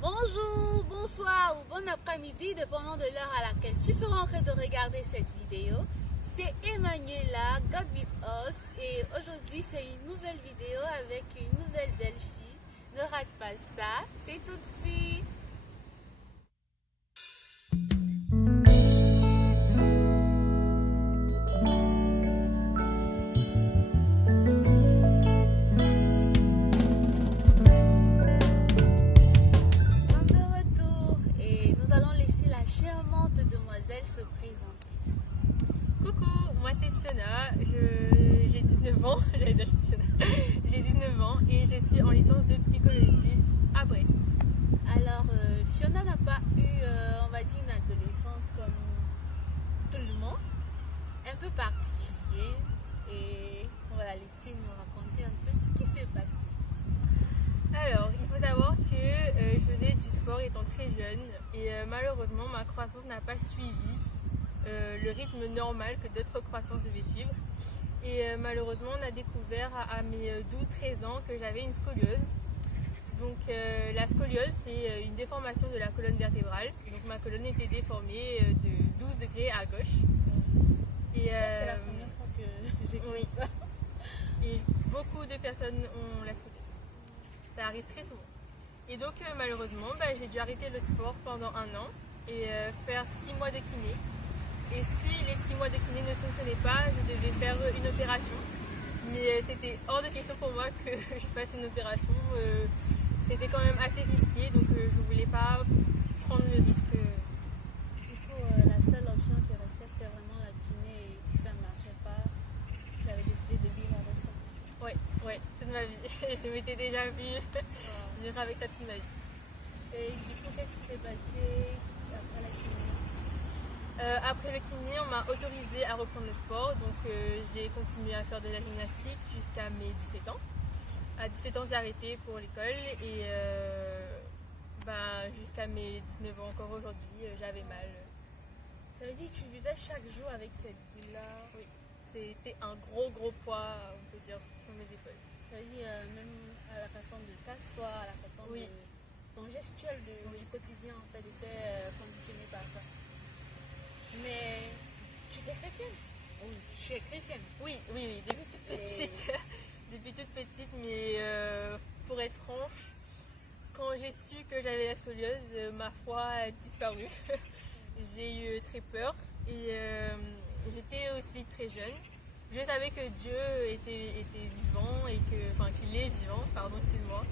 Bonjour, bonsoir ou bon après-midi, dépendant de l'heure à laquelle tu seras en train de regarder cette vidéo. C'est Emmanuela, God with Us, et aujourd'hui c'est une nouvelle vidéo avec une nouvelle belle fille. Ne rate pas ça, c'est tout de suite. Nous sommes de retour et nous allons laisser la charmante demoiselle se présenter. Coucou, moi c'est Fiona, j'ai 19 ans, j'allais dire je suis Fiona. J'ai 19 ans et je suis en licence de psychologie à Brest. Alors, Fiona n'a pas eu, on va dire, une adolescence comme tout le monde, un peu particulier, et on va la laisser nous raconter un peu ce qui s'est passé. Alors, il faut savoir que je faisais du sport étant très jeune et malheureusement ma croissance n'a pas suivi le rythme normal que d'autres croissances devaient suivre. Et malheureusement on a découvert à mes 12-13 ans que j'avais une scoliose. Donc la scoliose c'est une déformation de la colonne vertébrale. Donc ma colonne était déformée de 12 degrés à gauche. Et ça, c'est la première fois que j'ai vu ça. Et beaucoup de personnes ont la scoliose. Ça arrive très souvent. Et donc malheureusement j'ai dû arrêter le sport pendant 1 an et faire 6 mois de kiné. Et si les 6 mois de kiné ne fonctionnaient pas, je devais faire une opération. Mais c'était hors de question pour moi que je fasse une opération. C'était quand même assez risqué, donc je voulais pas prendre le risque. Du coup, la seule option qui restait, c'était vraiment la kiné. Et si ça ne marchait pas, j'avais décidé de vivre avec ça. Ouais, toute ma vie. Je m'étais déjà vue vivre avec ça toute ma vie. Et du coup, qu'est-ce qui s'est passé après la kiné? Après le kiné, on m'a autorisé à reprendre le sport, donc j'ai continué à faire de la gymnastique jusqu'à mes 17 ans. À 17 ans, j'ai arrêté pour l'école et jusqu'à mes 19 ans encore aujourd'hui, j'avais mal. Ça veut dire que tu vivais chaque jour avec cette douleur. Oui, c'était un gros poids, on peut dire, sur mes épaules. Ça veut dire même à la façon de t'asseoir, à la façon Oui. de ton gestuel du quotidien en fait était conditionné par ça. Mais tu étais chrétienne? Oui, tu es chrétienne. Oui, depuis toute petite. Depuis toute petite, mais pour être franche, quand j'ai su que j'avais la scoliose, ma foi a disparu. J'ai eu très peur et j'étais aussi très jeune. Je savais que Dieu était vivant et qu'il est vivant, pardon, excuse-moi,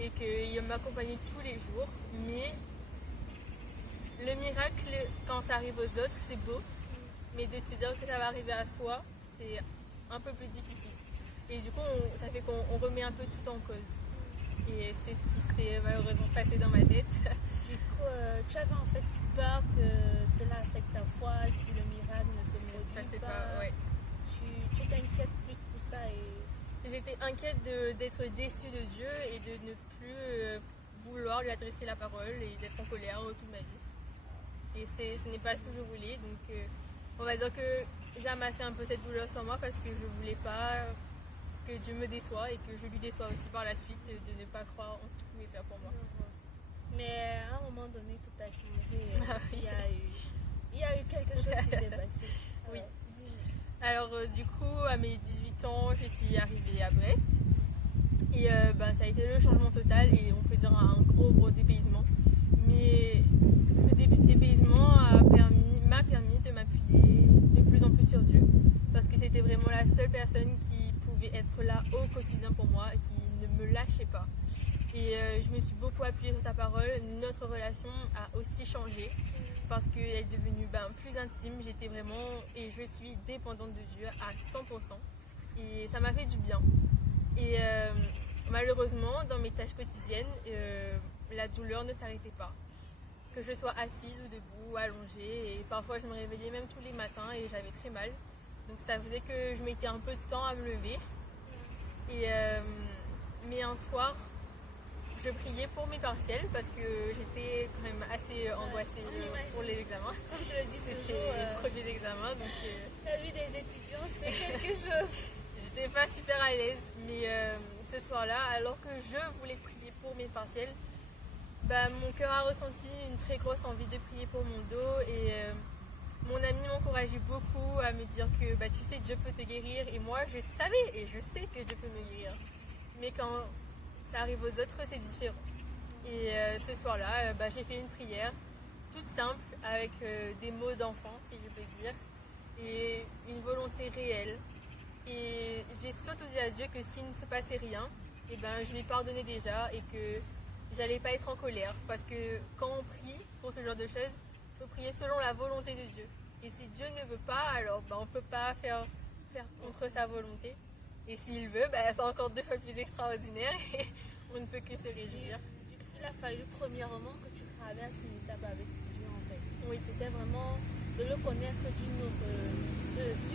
et qu'il m'accompagnait tous les jours. Mais le miracle, quand ça arrive aux autres, c'est beau, mais de se dire que ça va arriver à soi, c'est un peu plus difficile. Et du coup, ça fait qu'on remet un peu tout en cause. Et c'est ce qui s'est malheureusement passé dans ma tête. Du coup, tu avais en fait peur que cela affecte ta foi si le miracle ne se produit pas. Ouais. Tu t'inquiètes plus pour ça et... J'étais inquiète d'être déçue de Dieu et de ne plus vouloir lui adresser la parole et d'être en colère toute ma vie. Et ce n'est pas ce que je voulais, donc on va dire que j'ai amassé un peu cette douleur sur moi parce que je voulais pas que Dieu me déçoive et que je lui déçoive aussi par la suite de ne pas croire en ce qu'il pouvait faire pour moi. Mais à un moment donné, tout a changé. Ah oui. Il y a eu quelque chose qui s'est passé. Oui. Dis-moi. Alors du coup, à mes 18 ans, je suis arrivée à Brest. Et ça a été le changement total et on peut dire un gros dépaysement. Mais ce dépaysement m'a permis de m'appuyer de plus en plus sur Dieu. Parce que c'était vraiment la seule personne qui pouvait être là au quotidien pour moi, qui ne me lâchait pas. Et je me suis beaucoup appuyée sur sa parole. Notre relation a aussi changé parce qu'elle est devenue plus intime. J'étais vraiment et je suis dépendante de Dieu à 100%. Et ça m'a fait du bien. Et malheureusement, dans mes tâches quotidiennes, la douleur ne s'arrêtait pas. Que je sois assise ou debout, allongée. Et parfois, je me réveillais même tous les matins et j'avais très mal. Donc ça faisait que je mettais un peu de temps à me lever. Et, mais un soir, je priais pour mes partiels parce que j'étais quand même assez angoissée pour les examens. Comme je le dis C'était toujours, les premiers examens. Donc, la vie des étudiants, c'est quelque chose. j'étais pas super à l'aise. Mais ce soir-là, alors que je voulais prier pour mes partiels, Mon cœur a ressenti une très grosse envie de prier pour mon dos et mon ami m'encourageait beaucoup à me dire que tu sais, Dieu peut te guérir. Et moi, je savais et je sais que Dieu peut me guérir. Mais quand ça arrive aux autres, c'est différent. Et ce soir-là, j'ai fait une prière toute simple avec des mots d'enfant, si je peux dire, et une volonté réelle. Et j'ai surtout dit à Dieu que s'il ne se passait rien, je lui pardonnais déjà et que j'allais pas être en colère. Parce que quand on prie pour ce genre de choses, il faut prier selon la volonté de Dieu. Et si Dieu ne veut pas, alors on ne peut pas faire contre sa volonté. Et s'il veut, c'est encore 2 fois plus extraordinaire et on ne peut que se réjouir. Il a fallu premièrement que tu traverses une étape avec Dieu en fait. Oui. C'était vraiment de le connaître d'une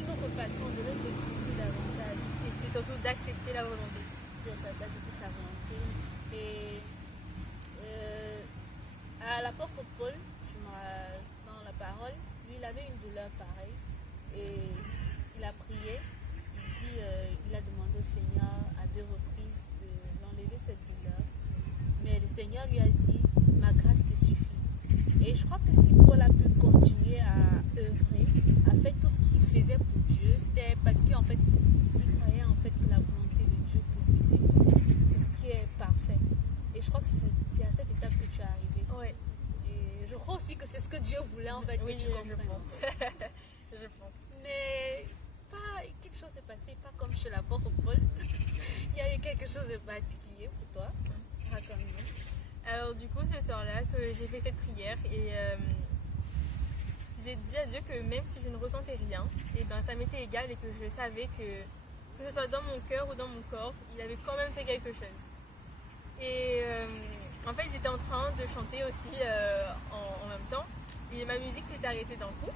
autre façon, de le découvrir davantage. Et c'était surtout d'accepter la volonté. D'accepter sa volonté. Et à l'apôtre Paul, dans la parole, lui il avait une douleur pareille. Et il a prié, il a demandé au Seigneur à 2 reprises d'enlever cette douleur. Mais le Seigneur lui a dit, ma grâce te suffit. Et je crois que si Paul a pu continuer à œuvrer, à faire tout ce qu'il faisait pour Dieu, c'était parce qu'en fait, il croyait en fait que la volonté de Dieu pour lui, c'est ce qui est parfait. Et je crois que c'est à cette étape que tu es arrivé. Oui. Et je crois aussi que c'est ce que Dieu voulait en fait Oui, que tu comprennes. je pense. Je pense. Mais quelque chose s'est passé, pas comme chez l'apôtre Paul. Il y a eu quelque chose de particulier pour toi. Raconte-nous. Alors du coup, ce soir-là, que j'ai fait cette prière et j'ai dit à Dieu que même si je ne ressentais rien, ça m'était égal et que je savais que ce soit dans mon cœur ou dans mon corps, il avait quand même fait quelque chose. Et en fait, j'étais en train de chanter aussi en même temps et ma musique s'est arrêtée d'un coup.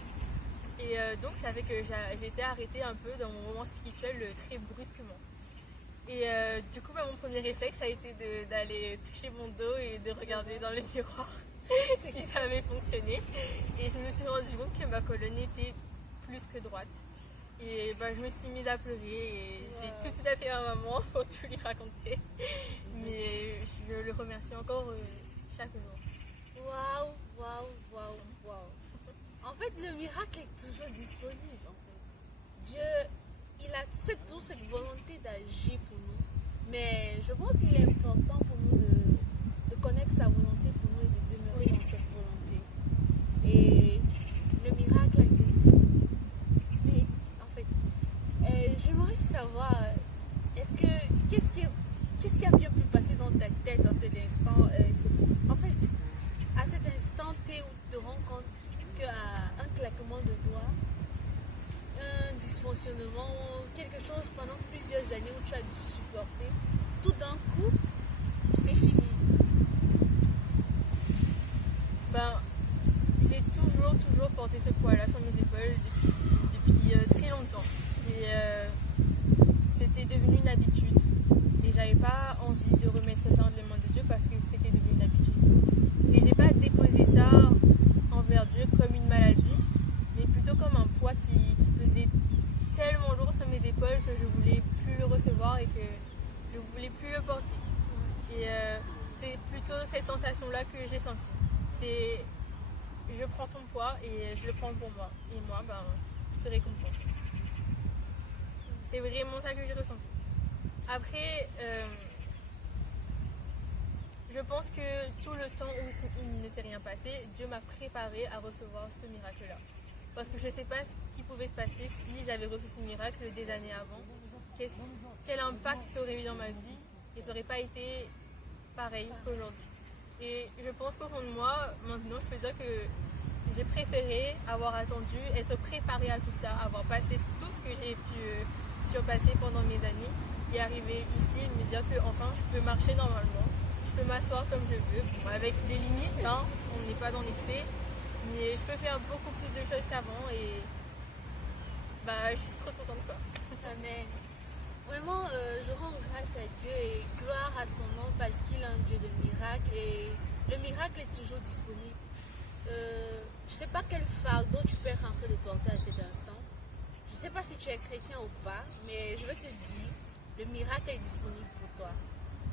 Et donc ça fait que j'ai été arrêtée un peu dans mon moment spirituel très brusquement. Et du coup, mon premier réflexe a été d'aller toucher mon dos et de regarder dans le miroir si ça avait fonctionné. Et je me suis rendu compte que ma colonne était plus que droite. Et je me suis mise à pleurer et j'ai tout de suite appelé ma maman pour tout lui raconter. Mais je le remercie encore chaque jour. Waouh. En fait, le miracle est toujours disponible. En fait. Dieu, il a toujours cette volonté d'agir pour nous. Mais je pense qu'il est important pour nous de connaître sa volonté pour nous et de demeurer dans cette volonté. Et le miracle a été disponible. Mais en fait, j'aimerais savoir, qu'est-ce qui a bien pu passer dans ta tête dans cet instant? En fait, à cet instant, tu te rends compte qu'à un claquement de doigts, un dysfonctionnement ou quelque chose pendant plusieurs années où tu as dû supporter, tout d'un coup, c'est fini. J'ai toujours porté ce poids-là sur mes épaules depuis très longtemps. Et c'était devenu une habitude. Et j'avais pas envie de remettre ça entre les mains de Dieu parce que c'était devenu une habitude. Et j'ai pas déposé ça envers Dieu comme une maladie, mais plutôt comme un poids qui pesait tellement lourd sur mes épaules que je voulais plus le recevoir et que je voulais plus le porter. Et c'est plutôt cette sensation-là que j'ai sentie. C'est je prends ton poids et je le prends pour moi. Et moi, je te récompense. C'est vraiment ça que j'ai ressenti. Après, je pense que tout le temps où il ne s'est rien passé, Dieu m'a préparé à recevoir ce miracle-là. Parce que je ne sais pas ce qui pouvait se passer si j'avais reçu ce miracle des années avant. Quel impact ça aurait eu dans ma vie et ça n'aurait pas été pareil qu'aujourd'hui. Et je pense qu'au fond de moi, maintenant, je peux dire que j'ai préféré avoir attendu, être préparée à tout ça, avoir passé tout ce que j'ai pu surpasser pendant mes années et arriver ici et me dire que enfin je peux marcher normalement, je peux m'asseoir comme je veux, avec des limites, on n'est pas dans l'excès, mais je peux faire beaucoup plus de choses qu'avant et je suis trop contente quoi. Amen. Vraiment, je rends grâce à Dieu et gloire à son nom parce qu'il est un Dieu de miracles et le miracle est toujours disponible. Je ne sais pas quel fardeau tu peux être en train de porter à cet instant. Je ne sais pas si tu es chrétien ou pas, mais je veux te dire, le miracle est disponible pour toi.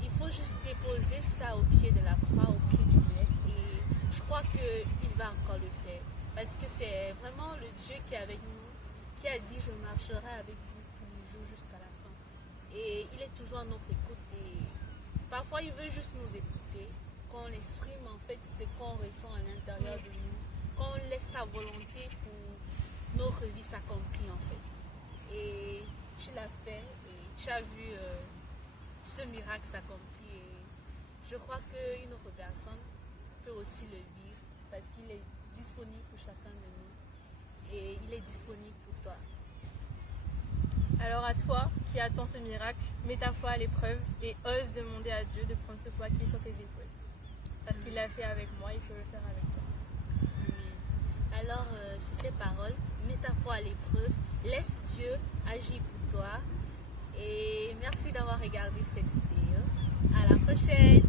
Il faut juste déposer ça au pied de la croix, au pied du qu'il va encore le faire. Parce que c'est vraiment le Dieu qui est avec nous, qui a dit je marcherai avec vous tous les jours jusqu'à la fin. Et il est toujours à notre écoute. Et parfois il veut juste nous écouter, qu'on exprime en fait ce qu'on ressent à l'intérieur de nous, qu'on laisse sa volonté pour notre vie s'accomplir en fait. Et tu l'as fait et tu as vu ce miracle s'accomplir. Et je crois qu'une autre personne peut aussi le vivre parce qu'il est disponible pour chacun de nous et il est disponible pour toi. Alors à toi qui attends ce miracle, mets ta foi à l'épreuve et ose demander à Dieu de prendre ce poids qui est sur tes épaules. Parce qu'il l'a fait avec moi, il peut le faire avec toi. Alors, sur ces paroles, mets ta foi à l'épreuve, laisse Dieu agir pour toi. Et merci d'avoir regardé cette vidéo. À la prochaine!